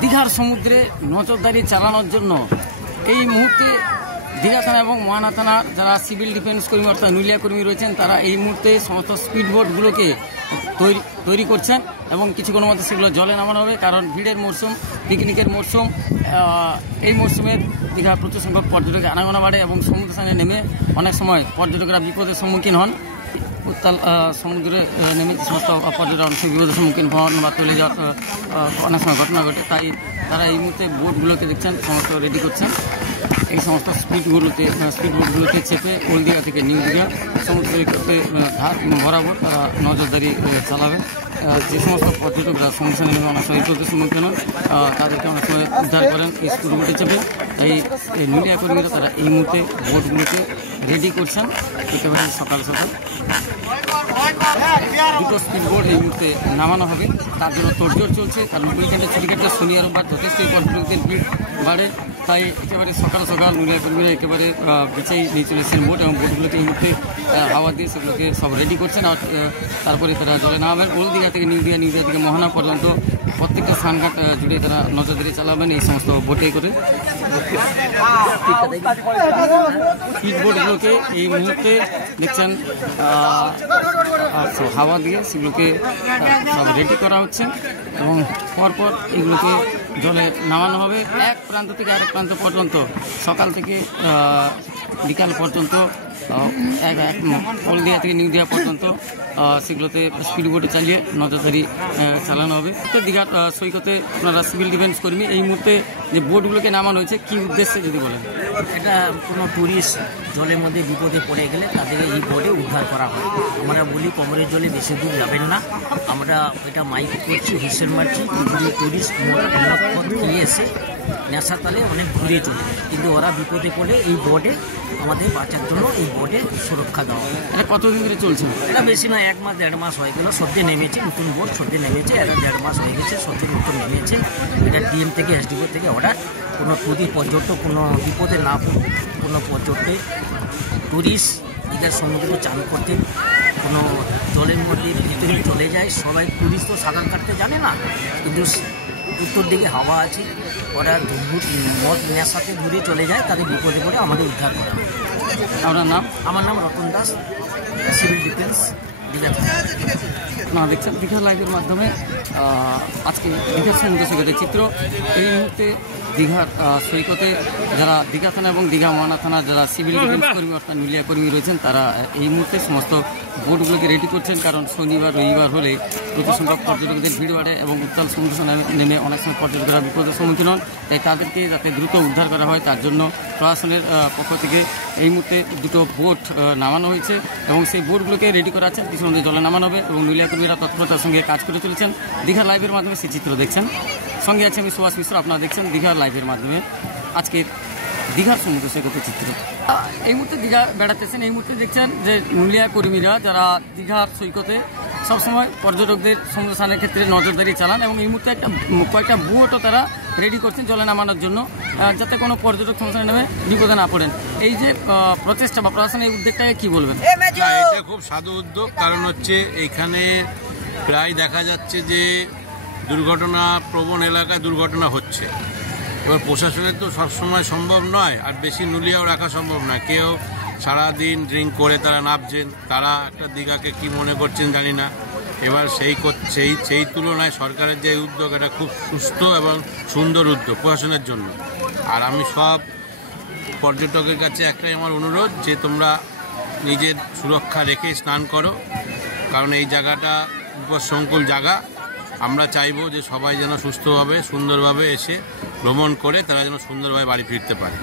দীঘার সমুদ্রে নজরদারি চালানোর জন্য এই মুহূর্তে দীঘা থানা এবং মহানা থানার যারা সিভিল ডিফেন্স কর্মী অর্থাৎ নুলিয়া কর্মী রয়েছেন তারা এই মুহূর্তে সমস্ত স্পিড বোটগুলোকে তৈরি করছেন এবং কিছুক্ষণের মধ্যে সেগুলো জলে নামানো হবে। কারণ ভিড়ের মরশুম, পিকনিকের মরশুম, এই মরশুমে দীঘা প্রচুর সংখ্যক পর্যটকের আনাগোনা বাড়ে এবং সমুদ্র স্থানে নেমে অনেক সময় পর্যটকরা বিপদের সম্মুখীন হন। উত্তাল সমুদ্রে নেমে যে সমস্ত পর্যটক অনেক সময় বিপদের সম্মুখীন হন বা চলে যাওয়ার অনেক সময় ঘটনা ঘটে। তাই তারা এই মুহূর্তে বোটগুলোকে দেখছেন সমস্ত রেডি করছেন। এই সমস্ত স্পিড বোটগুলোতে চেপে ওল্ড দীঘা থেকে নিউ দীঘা সমুদ্রের ঘাট বরাবর তারা নজরদারি চালাবেন। যে সমস্ত পর্যটকরা সমস্যা নেমে অনেক সময় বিপদের সম্মুখীন হন তাদেরকে অনেক সময় উদ্ধার করেন এই স্পিড বোটে চেপে। তাই নুলিয়া কর্মীরা তারা এই মুহূর্তে বোটগুলোকে রেডি করছেন একেবারে সকাল সকাল। দুটো স্পিড বোট এই মুহূর্তে নামানো হবে, তার জন্য তোড়জোড় চলছে। কারণ উইকেন্ডে ছুটি কাটতে শনি আর রোববার যথেষ্ট পর্যটকদের ভিড় বাড়ে। তাই একেবারে সকাল সকাল নুলিয়া কর্মীরা একেবারে বিছাই নিয়ে চলেছেন বোট এবং বোটগুলোকে এই মুহূর্তে হাওয়া দিয়ে সেগুলোকে সব রেডি করছেন। আর তারপরে তারা জলে নামাবেন। ওল্ড দীঘা থেকে নিউ দীঘা থেকে মহানা পর্যন্ত প্রত্যেকটা স্নানঘাট জুড়ে তারা নজরদারি চালাবেন এই সমস্ত বোটে করে। স্পিড বোটগুলোকে এই মুহূর্তে দেখছেন হাওয়া দিয়ে সেগুলোকে সব রেডি করা হচ্ছে এবং পরপর এগুলোকে জলে নামানো হবে। এক প্রান্ত থেকে আরেক প্রান্ত পর্যন্ত সকাল থেকে বিকাল পর্যন্ত ওল্ড দীঘা থেকে নিউ দীঘা পর্যন্ত সেগুলোতে স্পিড বোটে চালিয়ে নজরদারি চালানো হবে। উত্তর দীঘার সৈকতে আপনারা সিভিল ডিফেন্স কর্মী এই মুহূর্তে যে বোটগুলোকে নামানো হয়েছে কী উদ্দেশ্যে যদি বলেন? এটা কোনো ট্যুরিস্ট জলের মধ্যে বিপদে পড়ে গেলে তাদের এই বোটে উদ্ধার করা হয়। আমরা বলি কোমরের জলে বেশি দূর যাবেন না। আমরা এটা মাইক করছি, হুইসেল মারছি, ট্যুরিস্ট খেয়ে এসে নেশার তালে অনেক ঘুরে চলে যায়, কিন্তু ওরা বিপদে পড়লে এই বোটে আমাদের বাঁচার জন্য এই বোটে সুরক্ষা দেওয়া হয়। এটা কতদিন ধরে চলছে? এটা বেশি না, 1 মাস 1.5 মাস হয়ে গেল। সদ্যে নেমেছে নতুন বোট, সদ্যে নেমেছে, এটা 1.5 মাস হয়ে গেছে, সদ্যে নতুন নেমেছে। এটা ডিএম থেকে এসডিও থেকে অর্ডার, কোনো পর্যটক কোনো বিপদে না পড়ে, কোনো পর্যটক ট্যুরিস্ট দীঘার সমুদ্রে চান করতে কোনো জলের মধ্যে ভিতরে চলে যায়। সবাই ট্যুরিস্ট তো সাঁতার কাটতে জানে না, কিন্তু উত্তর দিকে হাওয়া আছে, ওরা মদ নেশাতে ঘুরে চলে যায়, তাদের বিপদে পড়ে আমাদের উদ্ধার করা। আপনার নাম? আমার নাম রতন দাস, সিভিল ডিফেন্স দীঘা। আপনারা দেখছেন দীঘা লাইভের মাধ্যমে আজকে দীঘার সমুদ্র সৈকতের চিত্র। এই মুহূর্তে দীঘার সৈকতে যারা দীঘা থানা এবং দীঘা মহানা থানার যারা সিভিল ডিফেন্স কর্মী অর্থাৎ নুলিয়া কর্মী রয়েছেন তারা এই মুহূর্তে সমস্ত বোটগুলোকে রেডি করছেন। কারণ শনিবার রবিবার হলে প্রচুর সংখ্যক পর্যটকদের ভিড় বাড়ে এবং উত্তাল সমুদ্র নেমে অনেক সময় পর্যটকরা বিপদের সম্মুখীন হন। তাই তাদেরকে যাতে দ্রুত উদ্ধার করা হয় তার জন্য প্রশাসনের পক্ষ থেকে এই মুহূর্তে দুটো বোট নামানো হয়েছে এবং সেই বোটগুলোকে রেডি করা আছে। কিছু মধ্যে জলে নামানো হবে এবং নুলিয়া কর্মীরা তৎপরতার সঙ্গে কাজ করে চলেছেন। দীঘা লাইভের মাধ্যমে সেই চিত্র দেখছেন। সঙ্গে আছে আমি সুভাষ মিশ্র। আপনারা দেখছেন দীঘার লাইভের মাধ্যমে আজকের দীঘার সমুদ্র সৈকতের চিত্র। এই মুহূর্তে দীঘা বেড়াতেছেন, এই মুহূর্তে দেখছেন যে নুলিয়া কর্মীরা যারা দীঘার সৈকতে সবসময় পর্যটকদের সমুদ্র স্নানের ক্ষেত্রে নজরদারি চালান এবং এই মুহূর্তে কয়েকটা বোটও তারা রেডি করছেন জলে নামানোর জন্য, যাতে কোনো পর্যটক সমুদ্রে নেমে বিপদে না পড়েন। এই যে প্রচেষ্টা বা প্রশাসনের এই উদ্যোগটাকে কী বলবেন? এটা খুব সাধু উদ্যোগ। কারণ হচ্ছে এইখানে প্রায় দেখা যাচ্ছে যে দুর্ঘটনা প্রবণ এলাকায় দুর্ঘটনা হচ্ছে। এবার প্রশাসনের তো সবসময় সম্ভব নয়, আর বেশি নুলিয়াও রাখা সম্ভব নয়। কেউ সারাদিন ড্রিঙ্ক করে তারা নামছেন, তারা একটা দীঘাকে কি মনে করছেন জানি না। এবার সেই তুলনায় সরকারের যে উদ্যোগ এটা খুব সুস্থ এবং সুন্দর উদ্যোগ প্রশাসনের জন্য। আর আমি সব পর্যটকের কাছে একটাই আমার অনুরোধ যে তোমরা নিজের সুরক্ষা রেখে স্নান করো, কারণ এই জায়গাটা বিপদসংকুল জায়গা। আমরা চাইবো যে সবাই যেন সুস্থভাবে সুন্দরভাবে এসে ভ্রমণ করে তারা যেন সুন্দরভাবে বাড়ি ফিরতে পারে।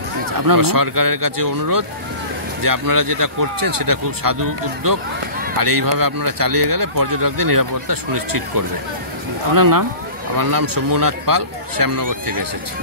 সরকারের কাছে অনুরোধ যে আপনারা যেটা করছেন সেটা খুব সাধু উদ্যোগ, আর এইভাবে আপনারা চালিয়ে গেলে পর্যটকদের নিরাপত্তা সুনিশ্চিত করবে। আপনার নাম? আমার নাম শম্ভুনাথ পাল, শ্যামনগর থেকে এসেছি।